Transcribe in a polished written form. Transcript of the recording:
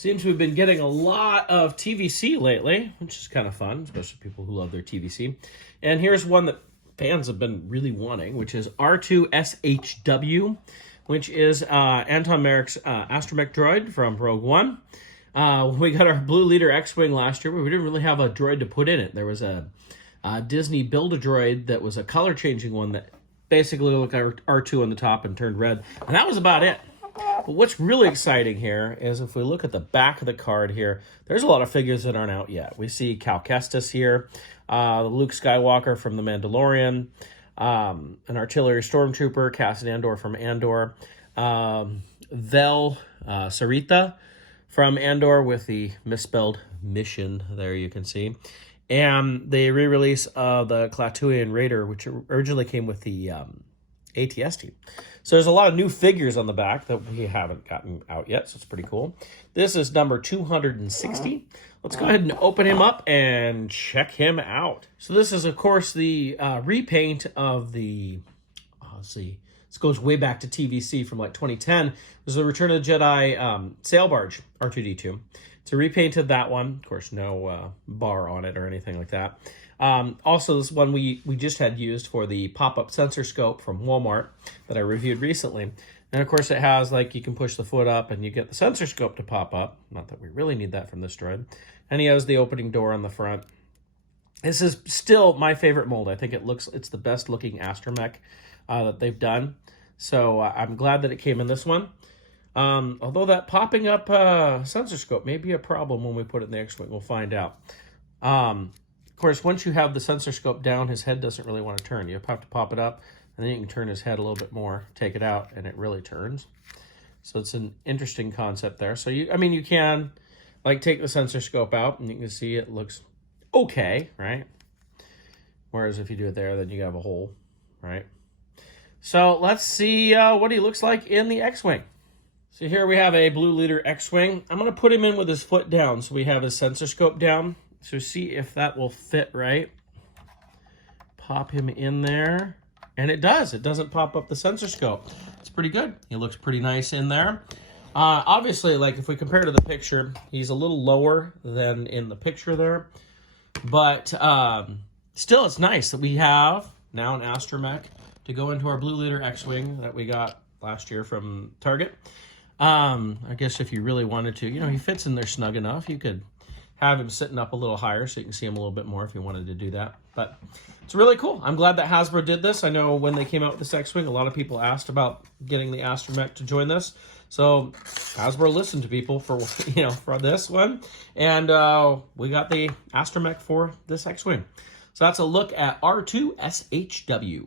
Seems we've been getting a lot of TVC lately, which is kind of fun, especially people who love their TVC. And here's one that fans have been really wanting, which is R2-SHW, which is Anton Merrick's astromech droid from Rogue One. We got our Blue Leader X-Wing last year, but we didn't really have a droid to put in it. There was a Disney Build-A-Droid that was a color-changing one that basically looked like R2 on the top and turned red, and that was about it. But what's really exciting here is if we look at the back of the card here, there's a lot of figures that aren't out yet. We see Cal Kestis here, Luke Skywalker from The Mandalorian, an artillery stormtrooper, Cassian Andor from Andor, Vel Sarita from Andor with the misspelled mission there you can see. And the re-release of the Klatooinian Raider, which originally came with the ATS team. So there's a lot of new figures on the back that we haven't gotten out yet, so it's pretty cool. This is number 260. Let's go ahead and open him up and check him out. So this is, of course, the repaint of the, let's see, this goes way back to TVC from like 2010. This is the Return of the Jedi sail barge, R2-D2. It's a repaint of that one. Of course, no bar on it or anything like that. Also, this one we just had used for the pop-up sensor scope from Walmart that I reviewed recently. And of course, it has, like, you can push the foot up and you get the sensor scope to pop up. Not that we really need that from this droid. And he has the opening door on the front. This is still my favorite mold. I think it's the best looking astromech that they've done. So I'm glad that it came in this one. Although that popping up sensor scope may be a problem when we put it in the X-Wing. We'll find out. Of course, once you have the sensor scope down, his head doesn't really want to turn. You have to pop it up, and then you can turn his head a little bit more, take it out, and it really turns. So it's an interesting concept there. So, you can, like, take the sensor scope out, and you can see it looks okay, right? Whereas if you do it there, then you have a hole, right? So let's see what he looks like in the X-Wing. So here we have a Blue Leader X-Wing. I'm going to put him in with his foot down, so we have his sensor scope down. So see if that will fit right. Pop him in there. And it does. It doesn't pop up the sensor scope. It's pretty good. He looks pretty nice in there. Obviously, like if we compare to the picture, he's a little lower than in the picture there. But still, it's nice that we have now an astromech to go into our Blue Leader X-Wing that we got last year from Target. I guess if you really wanted to, he fits in there snug enough. You could have him sitting up a little higher so you can see him a little bit more if you wanted to do that. But it's really cool. I'm glad that Hasbro did this. I know when they came out with this X-Wing, a lot of people asked about getting the astromech to join this. So Hasbro listened to people for, for this one. And we got the astromech for this X-Wing. So that's a look at R2-SHW.